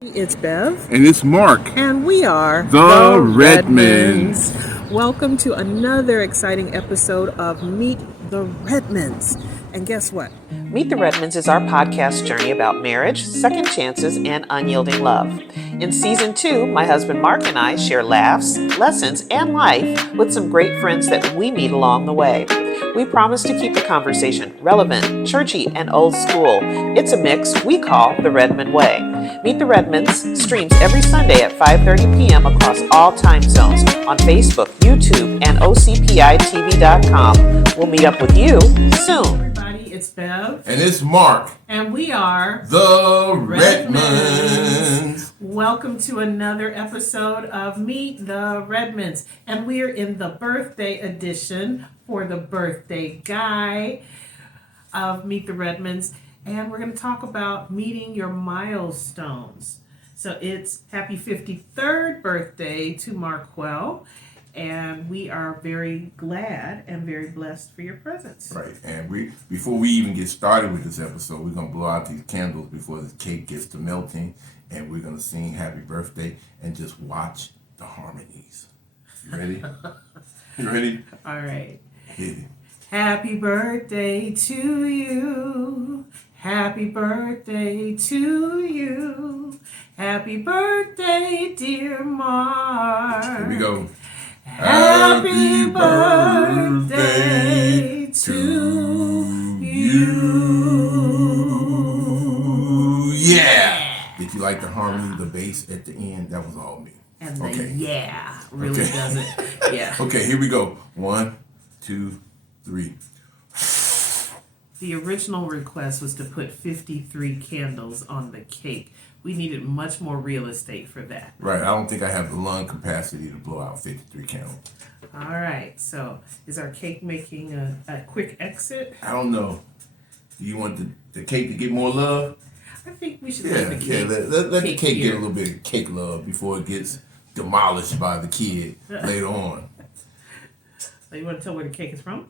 It's Bev. And it's Marq. And we are The Redmonds. Welcome to another exciting episode of Meet the Redmonds. And guess what? Meet the Redmonds is our podcast journey about marriage, second chances, and unyielding love. In season 2, my husband Marq and I share laughs, lessons, and life with some great friends that we meet along the way. We promise to keep the conversation relevant, churchy, and old school. It's a mix we call the Redmond Way. Meet the Redmonds streams every Sunday at 5:30 p.m. across all time zones on Facebook, YouTube, and OCPITV.com. We'll meet up with you soon. Everybody, it's Bev. And it's Marq. And we are The Redmonds. Welcome to another episode of Meet the Redmonds. And we're in the birthday edition for the birthday guy of Meet the Redmonds. And we're going to talk about meeting your milestones. So it's happy 53rd birthday to Marquel. And we are very glad and very blessed for your presence. Right. And before we even get started with this episode, we're going to blow out these candles before the cake gets to melting. And we're going to sing happy birthday and just watch the harmonies. You ready? You ready? All right. Hit it. Happy birthday to you. Happy birthday to you. Happy birthday, dear Mark. Here we go. Happy birthday to you. Yeah. Did you like the harmony, the bass at the end? That was all me. And the really does it. Yeah. Okay, here we go. 1, 2, 3. The original request was to put 53 candles on the cake. We needed much more real estate for that. Right. I don't think I have the lung capacity to blow out 53 candles. All right. So is our cake making a quick exit? I don't know. Do you want the cake to get more love? I think we should let the cake. Let the cake get a little bit of cake love before it gets demolished by the kid later on. So you want to tell where the cake is from?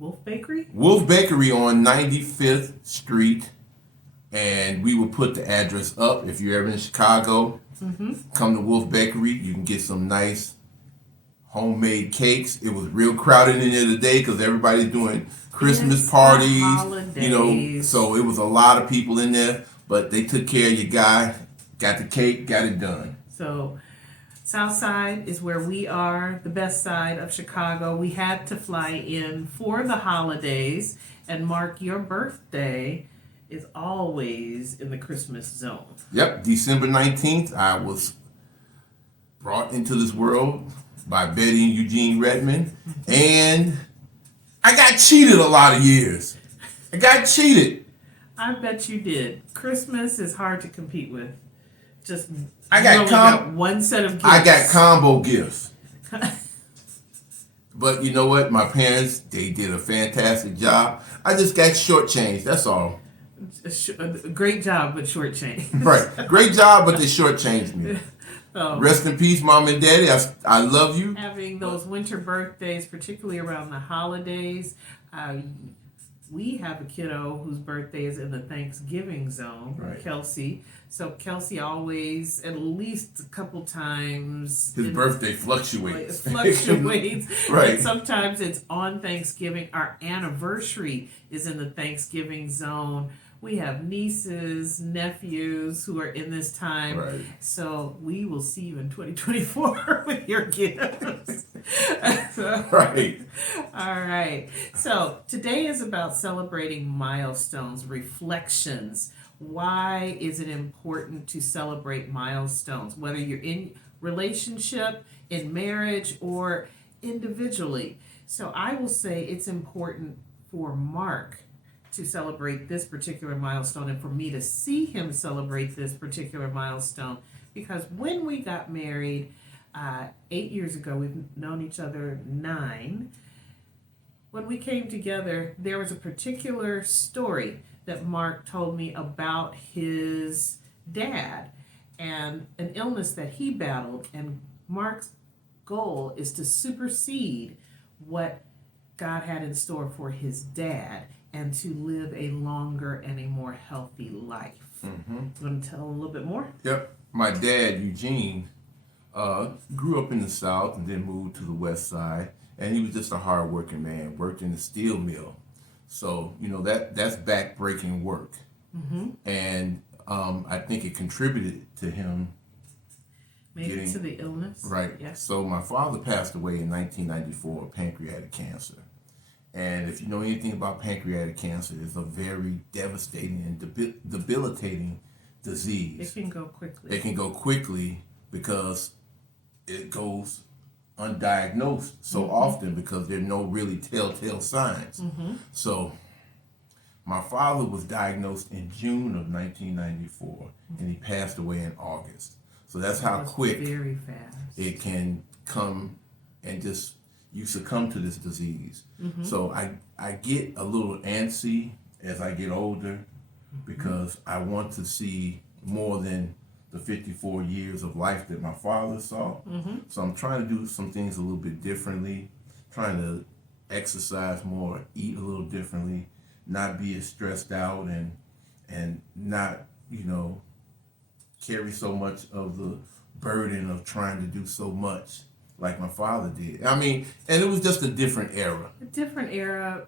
Wolf Bakery? Wolf Bakery on 95th Street. And we will put the address up. If you're ever in Chicago, come to Wolf Bakery. You can get some nice homemade cakes. It was real crowded in there today because everybody's doing Christmas parties. You know, so it was a lot of people in there. But they took care of your guy, got the cake, got it done. So South Side is where we are, the best side of Chicago. We had to fly in for the holidays. And Mark, your birthday is always in the Christmas zone. Yep, December 19th, I was brought into this world by Betty and Eugene Redmond, and I got cheated a lot of years. I got cheated. I bet you did. Christmas is hard to compete with. Just I got one set of gifts. I got combo gifts. But you know what? My parents, they did a fantastic job. I just got shortchanged, that's all. Great job, but shortchanged. Right. Great job, but they shortchanged me. Rest in peace, Mom and Daddy. I love you. Having those winter birthdays, particularly around the holidays, we have a kiddo whose birthday is in the Thanksgiving zone, right. Kelsey. So Kelsey always, at least a couple times... His birthday fluctuates. Right. And sometimes it's on Thanksgiving. Our anniversary is in the Thanksgiving zone. We have nieces, nephews who are in this time. Right. So we will see you in 2024 with your gifts. Right. All right. So today is about celebrating milestones, reflections. Why is it important to celebrate milestones? Whether you're in relationship, in marriage, or individually. So I will say it's important for Mark to celebrate this particular milestone and for me to see him celebrate this particular milestone, because when we got married 8 years ago, we've known each other 9. When we came together, there was a particular story that Mark told me about his dad and an illness that he battled, and Mark's goal is to supersede what God had in store for his dad and to live a longer and a more healthy life. Mm-hmm. You want to tell a little bit more? Yep. My dad, Eugene, grew up in the South and then moved to the West Side. And he was just a hard-working man, worked in the steel mill. So, that's back-breaking work. Mm-hmm. And I think it contributed to him Maybe to the illness. Right. Yes. So my father passed away in 1994 of pancreatic cancer. And if you know anything about pancreatic cancer, it's a very devastating and debilitating disease. It can go quickly. It can go quickly because it goes undiagnosed so often because there are no really telltale signs. Mm-hmm. So my father was diagnosed in June of 1994 and he passed away in August. So that's how quick very fast. it can come and just you succumb to this disease. Mm-hmm. So I get a little antsy as I get older because I want to see more than the 54 years of life that my father saw. Mm-hmm. So I'm trying to do some things a little bit differently, trying to exercise more, eat a little differently, not be as stressed out and not, carry so much of the burden of trying to do so much like my father did. I mean, and it was just a different era. A different era.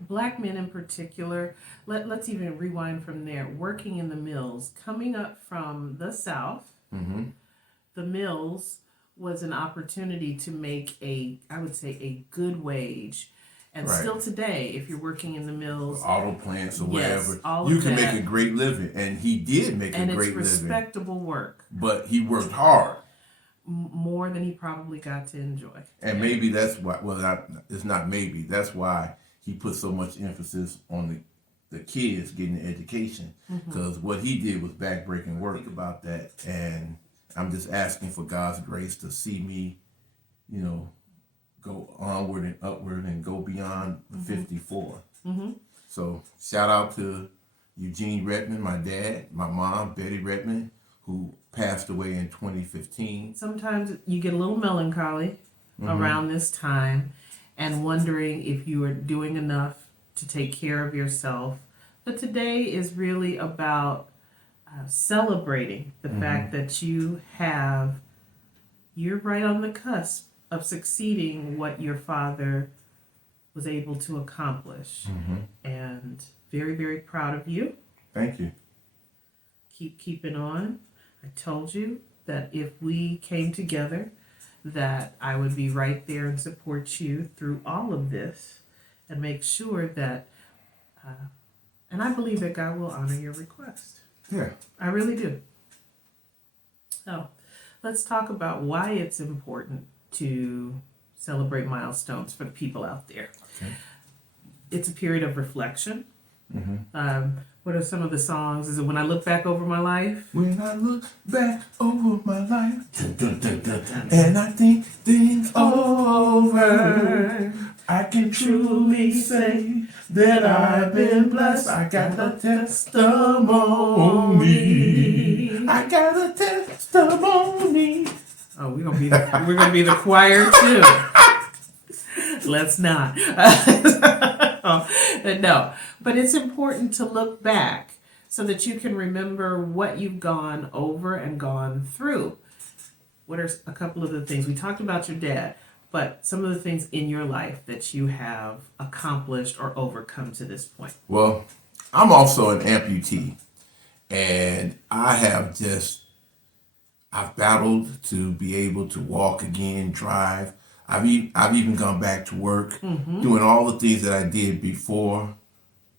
Black men in particular. Let's even rewind from there. Working in the mills, coming up from the South, the mills was an opportunity to make a good wage. And Right. Still today, if you're working in the mills, Auto plants or yes, whatever, you can make a great living. And he did make a great living. And it's respectable work. But he worked hard. More than he probably got to enjoy. And maybe that's why, it's not maybe, that's why he put so much emphasis on the kids getting an education. Because what he did was backbreaking work. Think about that. And I'm just asking for God's grace to see me, go onward and upward and go beyond the 54. So shout out to Eugene Redmond, my dad, my mom, Betty Redmond, who passed away in 2015. Sometimes you get a little melancholy around this time and wondering if you are doing enough to take care of yourself. But today is really about celebrating the fact that you're right on the cusp of succeeding what your father was able to accomplish. And very, very proud of you. Thank you. Keep keeping on. I told you that if we came together, that I would be right there and support you through all of this and make sure that, and I believe that God will honor your request. Yeah. I really do. So let's talk about why it's important to celebrate milestones for the people out there. Okay. It's a period of reflection. What are some of the songs? Is it When I Look Back Over My Life? When I look back over my life, dun, dun, dun, dun, and I think things over, I can truly say that I've been blessed. I got a testimony. I got a testimony. Oh, we're gonna be the choir too. Let's not. No, but it's important to look back so that you can remember what you've gone over and gone through. What are a couple of the things? We talked about your dad, but some of the things in your life that you have accomplished or overcome to this point. Well, I'm also an amputee, and I've battled to be able to walk again, drive. I've even gone back to work, doing all the things that I did before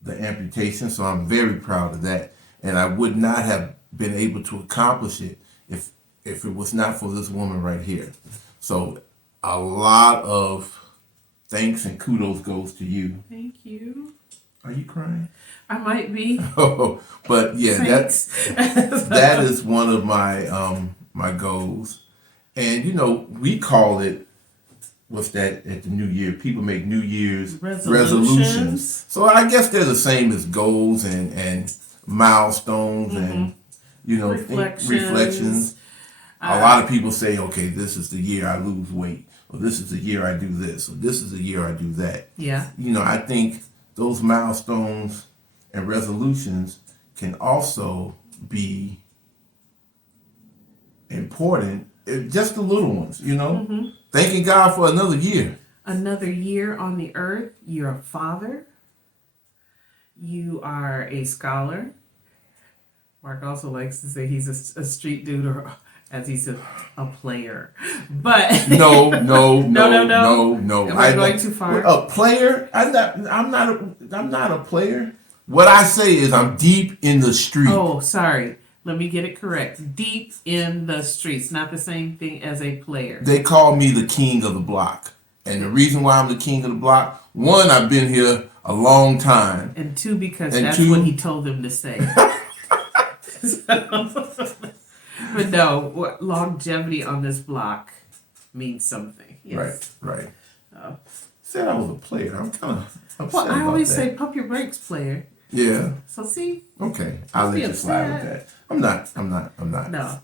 the amputation. So I'm very proud of that. And I would not have been able to accomplish it if it was not for this woman right here. So a lot of thanks and kudos goes to you. Thank you. Are you crying? I might be. Oh, but yeah, that is one of my my goals. And we call it, what's that at the New Year? People make New Year's resolutions. So I guess they're the same as goals and milestones and reflections. A lot of people say, okay, this is the year I lose weight, or this is the year I do this, or this is the year I do that. Yeah. I think those milestones and resolutions can also be important. Just the little ones, Thanking God for another year. Another year on the earth. You're a father. You are a scholar. Mark also likes to say he's a street dude, or as he said, a player. But no. Am I going too far? A player? I'm not a player. What I say is I'm deep in the street. Oh, sorry. Let me get it correct. Deep in the streets, not the same thing as a player. They call me the king of the block. And the reason why I'm the king of the block, one, I've been here a long time. And two, because that's what he told them to say. But no, longevity on this block means something. Yes. Right. Said I was a player. I'm kind of upset Well, I about always that. say pump your brakes, player. Yeah. So see? Okay. I'll let you slide with that. I'm not. No.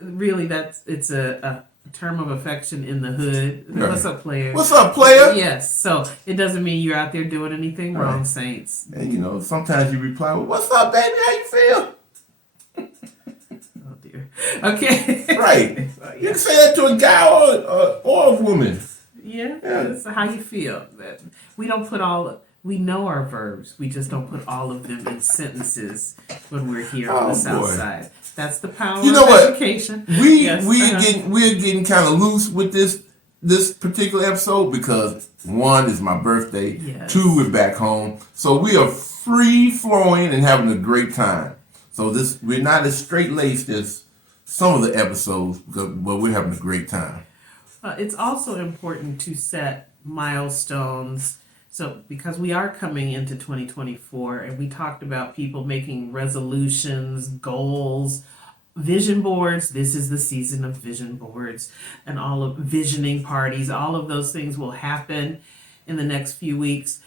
Really, it's a term of affection in the hood. Right. What's up, player? What's up, player? Yes. So it doesn't mean you're out there doing anything wrong, Saints. And sometimes you reply, well, what's up, baby? How you feel? Oh dear. Okay. Right. You can say that to a guy or a woman. Yeah. That's how you feel. We don't put we know our verbs. We just don't put all of them in sentences when we're here on the South Side. That's the power of education. We're getting kind of loose with this particular episode because one is my birthday, two we're back home, so we are free flowing and having a great time. So we're not as straight laced as some of the episodes, but we're having a great time. It's also important to set milestones. So, because we are coming into 2024, and we talked about people making resolutions, goals, vision boards. This is the season of vision boards and all of visioning parties. All of those things will happen in the next few weeks.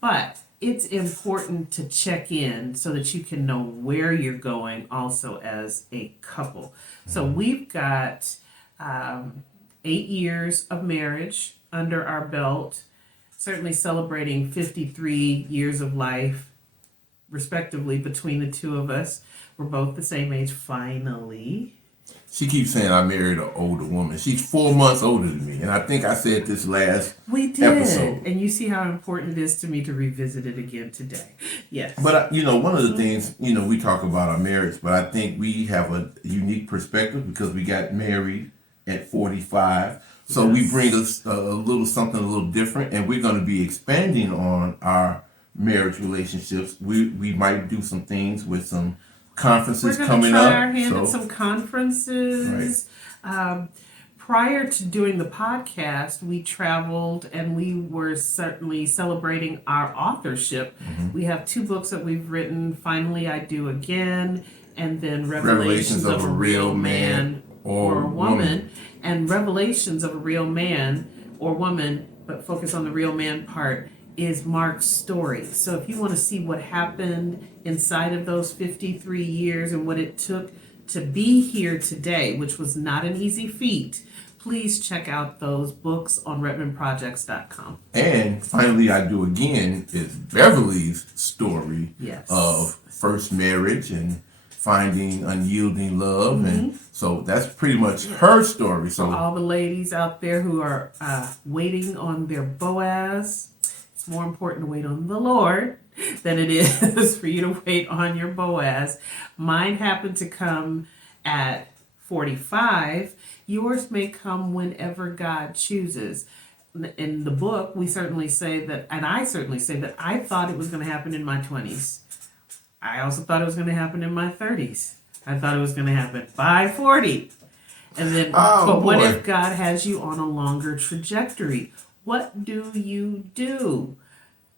But it's important to check in so that you can know where you're going also as a couple. So we've got 8 years of marriage under our belt. Certainly celebrating 53 years of life, respectively, between the two of us. We're both the same age, finally. She keeps saying I married an older woman. She's 4 months older than me. And I think I said this last episode. And you see how important it is to me to revisit it again today. Yes. But, one of the things, we talk about our marriage, but I think we have a unique perspective because we got married at 45. So we bring us a little different, and we're going to be expanding on our marriage relationships. We might do some things with some conferences coming up. We're going to try our hand at some conferences. Right. Prior to doing the podcast, we traveled and we were certainly celebrating our authorship. Mm-hmm. We have 2 books that we've written, Finally I Do Again, and then Revelations of a Real Man or Woman. And Revelations of a Real Man or Woman, but focus on the real man part, is Mark's story. So if you want to see what happened inside of those 53 years and what it took to be here today, which was not an easy feat, please check out those books on redmondprojects.com. And Finally I Do Again is Beverly's story of first marriage and finding unyielding love. Mm-hmm. And so that's pretty much her story. So all the ladies out there who are waiting on their Boaz, it's more important to wait on the Lord than it is for you to wait on your Boaz. Mine happened to come at 45. Yours may come whenever God chooses. In the book, we certainly say that, and I certainly say that I thought it was going to happen in my 20s. I also thought it was going to happen in my 30s. I thought it was going to happen by 40. And then, but what if God has you on a longer trajectory? What do?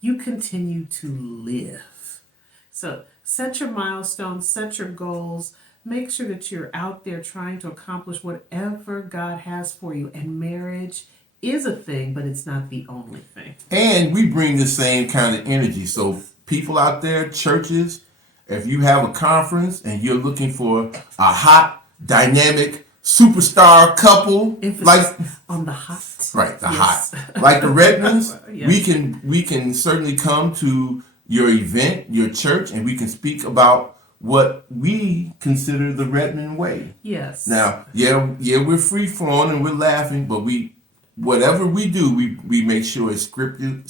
You continue to live. So set your milestones, set your goals. Make sure that you're out there trying to accomplish whatever God has for you. And marriage is a thing, but it's not the only thing. And we bring the same kind of energy. So people out there, churches, if you have a conference and you're looking for a hot, dynamic, superstar couple, like on the hot, right? The hot, like the Redmonds. Yes. We can certainly come to your event, your church, and we can speak about what we consider the Redmond way. Yes. Now, we're free flowing and we're laughing, but whatever we do, we make sure it's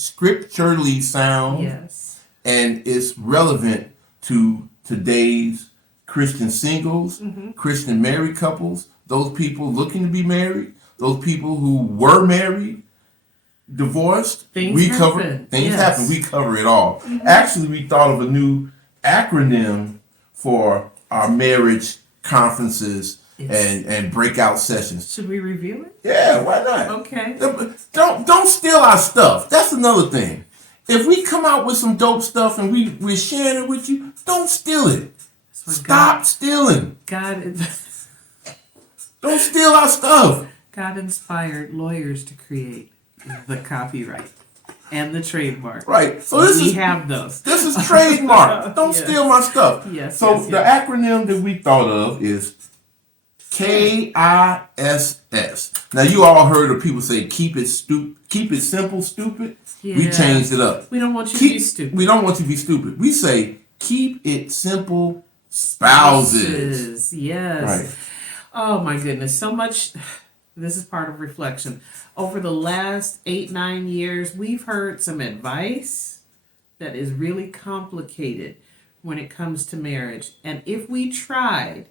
scripturally sound. Yes. And it's relevant to today's Christian singles, Christian married couples, those people looking to be married, those people who were married, divorced. Things happen. We cover it all. Actually, we thought of a new acronym for our marriage conferences and breakout sessions. Should we reveal it? Yeah, why not? Okay. Don't steal our stuff. That's another thing. If we come out with some dope stuff and we're sharing it with you, don't steal it. Stop stealing. Don't steal our stuff. God inspired lawyers to create the copyright and the trademark. Right. So we have those. This is trademark. Don't steal my stuff. Yes. So the acronym that we thought of is KISS. Now you all heard of people say keep it simple, stupid. Yeah. We changed it up. We don't want you to be stupid. We don't want you to be stupid. We say keep it simple, spouses. Yes. Right. Oh my goodness. So much. This is part of reflection. Over the last 8-9 years, we've heard some advice that is really complicated when it comes to marriage. And if we tried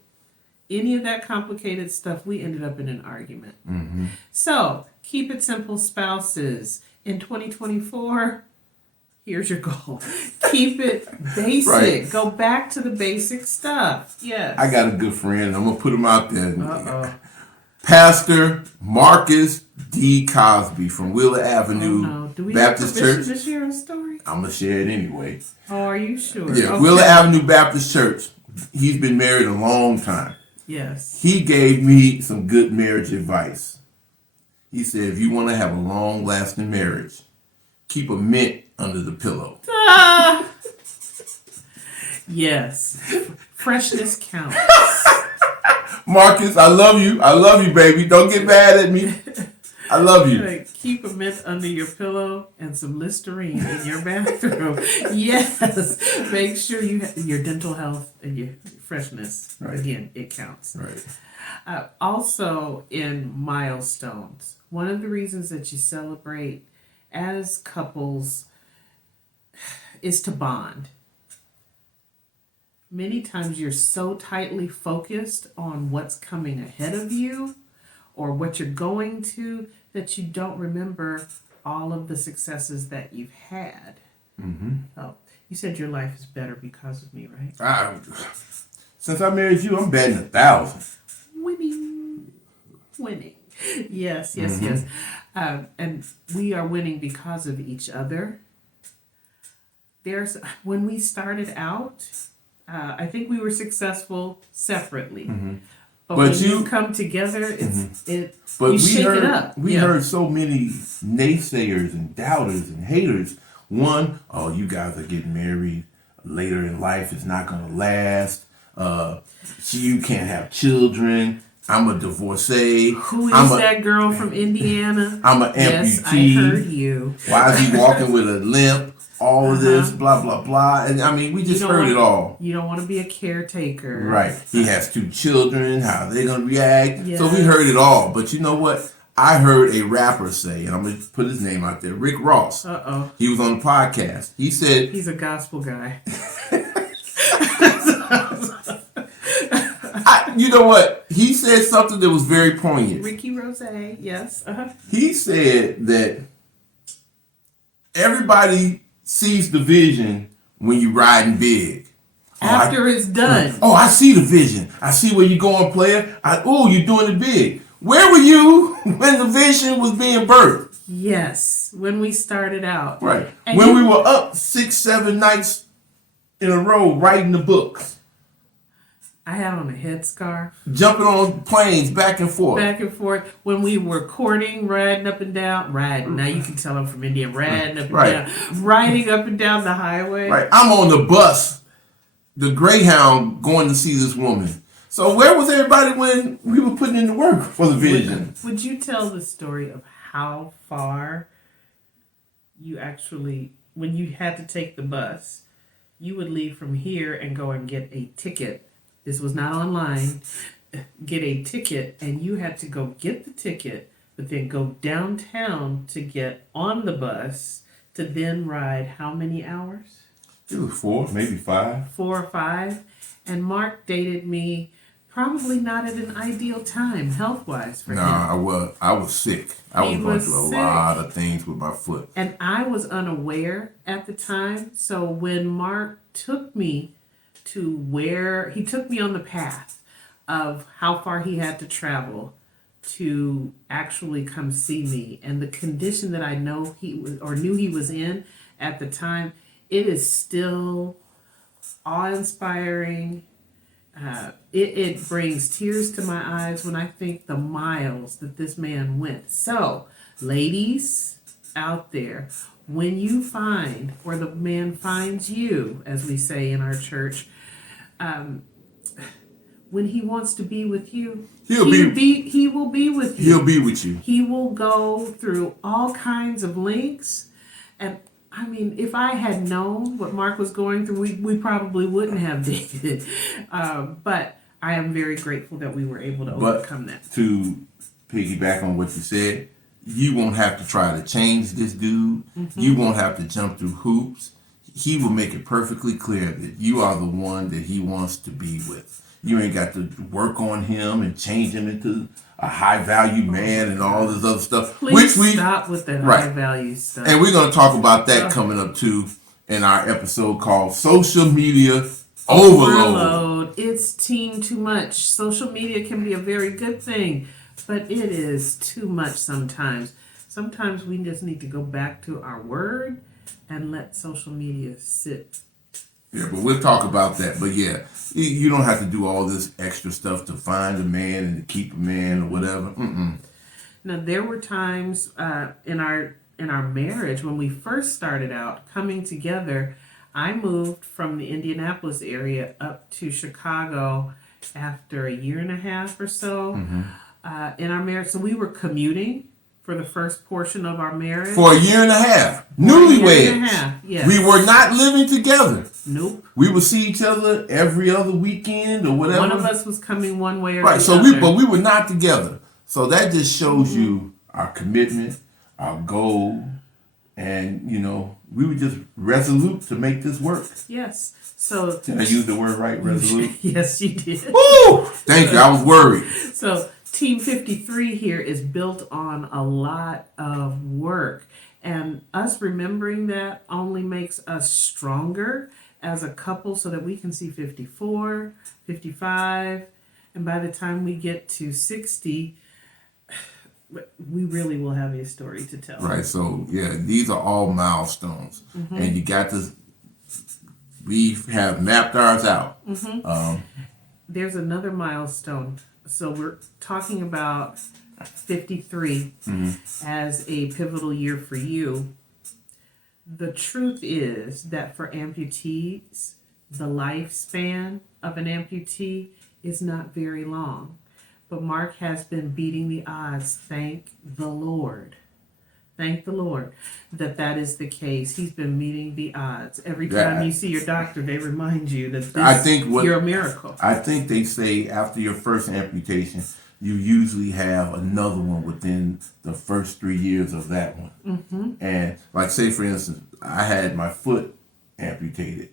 any of that complicated stuff, we ended up in an argument. Mm-hmm. So keep it simple, spouses. In 2024, here's your goal. Keep it basic. Right. Go back to the basic stuff. Yes. I got a good friend. I'm going to put him out there. Uh-oh. Pastor Marcus D. Cosby from Wheeler Avenue Do we Baptist have permission Church. to share a story? I'm going to share it anyway. Oh, are you sure? Yeah, Okay. Wheeler Avenue Baptist Church. He's been married a long time. Yes. He gave me some good marriage advice. He said, if you want to have a long-lasting marriage, keep a mint under the pillow. Yes. Freshness counts. Marcus, I love you. I love you, baby. Don't get mad at me. I love you. Like, keep a mint under your pillow and some Listerine in your bathroom. Yes. Make sure you have your dental health and your freshness. Right. Again, it counts. Right. Also, in milestones, one of the reasons that you celebrate as couples is to bond. Many times you're so tightly focused on what's coming ahead of you or what you're going to that you don't remember all of the successes that you've had. Mm-hmm. Oh, you said your life is better because of me, right? Since I married you, I'm betting 1,000. Winning. Yes. And we are winning because of each other. When we started out, I think we were successful separately. Mm-hmm. But when you come together, you shake it up. We heard so many naysayers and doubters and haters. One, oh, you guys are getting married later in life. It's not going to last. You can't have children. I'm a divorcee. Who is that girl from Indiana? I'm an amputee. Yes, I heard you. Why is he walking with a limp? All of this, blah, blah, blah. And I mean, we just heard it all. You don't want to be a caretaker. Right. He has 2 children. How are they going to react? Yes. So we heard it all. But you know what? I heard a rapper say, and I'm going to put his name out there, Rick Ross. Uh-oh. He was on the podcast. He said... He's a gospel guy. You know what? He said something that was very poignant. Ricky Rose, yes. Uh-huh. He said that everybody sees the vision when you're riding big. After it's done. Oh, I see the vision. I see where you're going, player. You're doing it big. Where were you when the vision was being birthed? Yes, when we started out. Right. And when we were up 6-7 nights in a row writing the books. I had on a headscarf. Jumping on planes back and forth. Back and forth. When we were courting, riding up and down. Riding. Now you can tell I'm from India. Riding up and down. Riding up and down the highway. Right. I'm on the bus, the Greyhound, going to see this woman. So where was everybody when we were putting in the work for the vision? Would you tell the story of how far you actually, when you had to take the bus, you would leave from here and go and get a ticket. This was not online. Get a ticket, and you had to go get the ticket, but then go downtown to get on the bus to then ride how many hours? It was 4, maybe 5. 4 or 5. And Mark dated me probably not at an ideal time health-wise for him. I was sick. I was going through a lot of things with my foot. And I was unaware at the time. So when Mark took me to he took me on the path of how far he had to travel to actually come see me, and the condition that I know he was or knew he was in at the time, it is still awe-inspiring. It brings tears to my eyes when I think the miles that this man went. So, ladies out there, when you find, or the man finds you, as we say in our church, when he wants to be with you, he will be with you. He'll be with you. He will go through all kinds of lengths. And I mean, if I had known what Mark was going through, we probably wouldn't have dated. But I am very grateful that we were able to overcome that. To piggyback on what you said, you won't have to try to change this dude. Mm-hmm. You won't have to jump through hoops. He will make it perfectly clear that you are the one that he wants to be with. You ain't got to work on him and change him into a high value man and all this other stuff. Please stop with that high value stuff. And we're going to talk about that coming up too in our episode called Social Media Overload. It's team too much. Social media can be a very good thing, but it is too much sometimes. Sometimes we just need to go back to our word and let social media sit. Yeah, but we'll talk about that. But yeah, you don't have to do all this extra stuff to find a man and to keep a man or whatever. Mm-mm. Now, there were times in our marriage when we first started out coming together. I moved from the Indianapolis area up to Chicago after a year and a half or so in our marriage. So we were commuting for the first portion of our marriage. For a year and a half. Newlyweds. Yes. We were not living together. Nope. We would see each other every other weekend or whatever. One of us was coming one way or the other. But we were not together. So that just shows you our commitment, our goal, and, we were just resolute to make this work. Yes. So did I use the word right, resolute? Yes, you did. Woo! Thank you. I was worried. So Team 53 here is built on a lot of work, and us remembering that only makes us stronger as a couple so that we can see 54, 55, and by the time we get to 60, we really will have a story to tell. Right, so yeah, these are all milestones, and you got to, we have mapped ours out. There's another milestone. So we're talking about 53 as a pivotal year for you. The truth is that for amputees, the lifespan of an amputee is not very long. But Mark has been beating the odds. Thank the Lord. Thank the Lord that is the case. He's been meeting the odds. Every time you see your doctor, they remind you that you're a miracle. I think they say after your first amputation, you usually have another one within the first 3 years of that one. And like, say for instance, I had my foot amputated.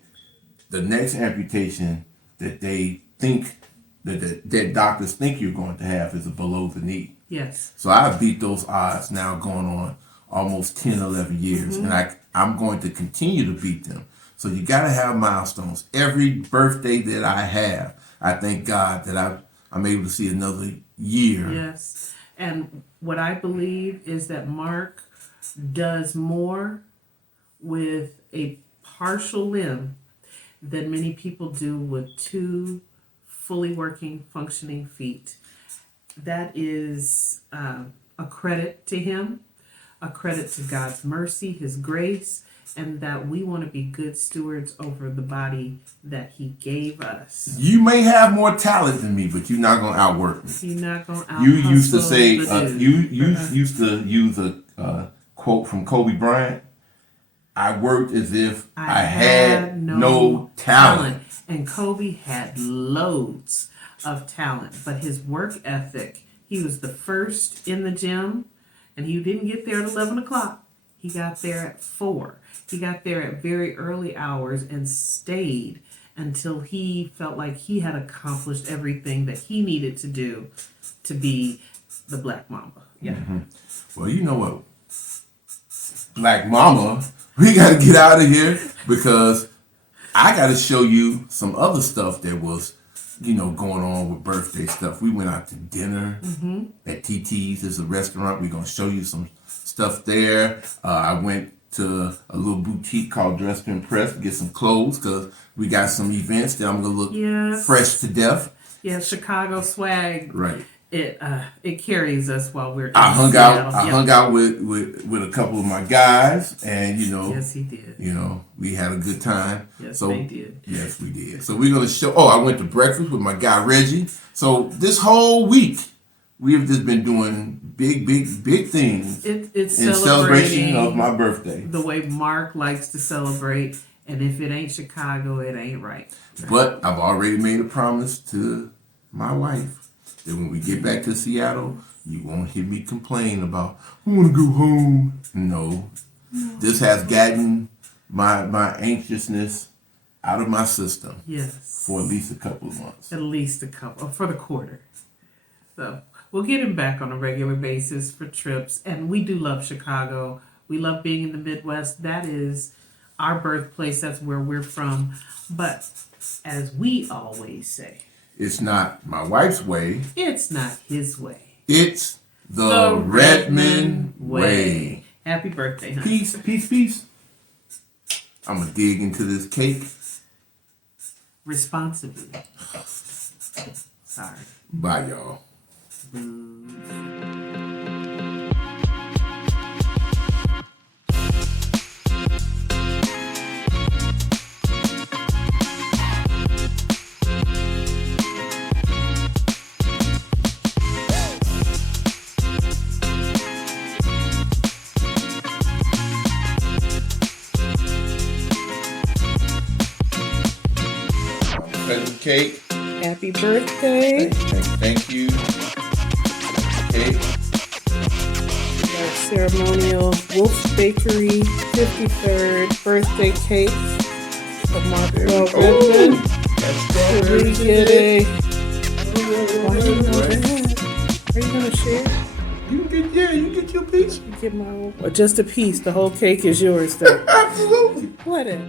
The next amputation that they think that doctors think you're going to have is a below the knee. Yes. So I beat those odds now going on almost 10, 11 years. And I'm going to continue to beat them. So you got to have milestones. Every birthday that I have, I thank God that I'm able to see another year. Yes. And what I believe is that Mark does more with a partial limb than many people do with 2 fully working, functioning feet. That is a credit to him, a credit to God's mercy, his grace, and that we want to be good stewards over the body that he gave us. You may have more talent than me, but you're not going to outwork me. You're not going to out-hustle. You used to say, you used to use a quote from Kobe Bryant. I worked as if I had no talent. And Kobe had loads of talent, but his work ethic, he was the first in the gym, and he didn't get there at 11 o'clock. He got there at 4. He got there at very early hours and stayed until he felt like he had accomplished everything that he needed to do to be the Black Mamba. Yeah. Mm-hmm. Well, you know what? Black Mama, we got to get out of here because I got to show you some other stuff that was, going on with birthday stuff. We went out to dinner at TT's. It's a restaurant. We're going to show you some stuff there. I went to a little boutique called Dress to Impress to get some clothes because we got some events that I'm going to look fresh to death. Yeah, Chicago swag. Right. It carries us while we're. I hung out with a couple of my guys, and Yes, he did. We had a good time. Yes, so, they did. Yes, we did. So we're gonna show. Oh, I went to breakfast with my guy Reggie. So this whole week we have just been doing big things. It's in celebration of my birthday. The way Marq likes to celebrate, and if it ain't Chicago, it ain't right. But I've already made a promise to my wife. Then when we get back to Seattle, you won't hear me complain about, I want to go home. No. This has gotten my anxiousness out of my system. Yes. For at least a couple of months. At least a couple, for the quarter. So we'll get him back on a regular basis for trips. And we do love Chicago. We love being in the Midwest. That is our birthplace. That's where we're from. But as we always say, it's not my wife's way. It's not his way. It's the Redmond way. Happy birthday, honey. Peace. I'm going to dig into this cake. Responsibly. Sorry. Bye, y'all. Cake. Happy birthday. Thank you. Cake. Ceremonial Wolf's Bakery 53rd birthday cake for Marq and Bev Redmond. Did we get a... Why do you know that? Are you going to share? You get your piece. Get my own. Or just a piece. The whole cake is yours, though. Absolutely. Whatever.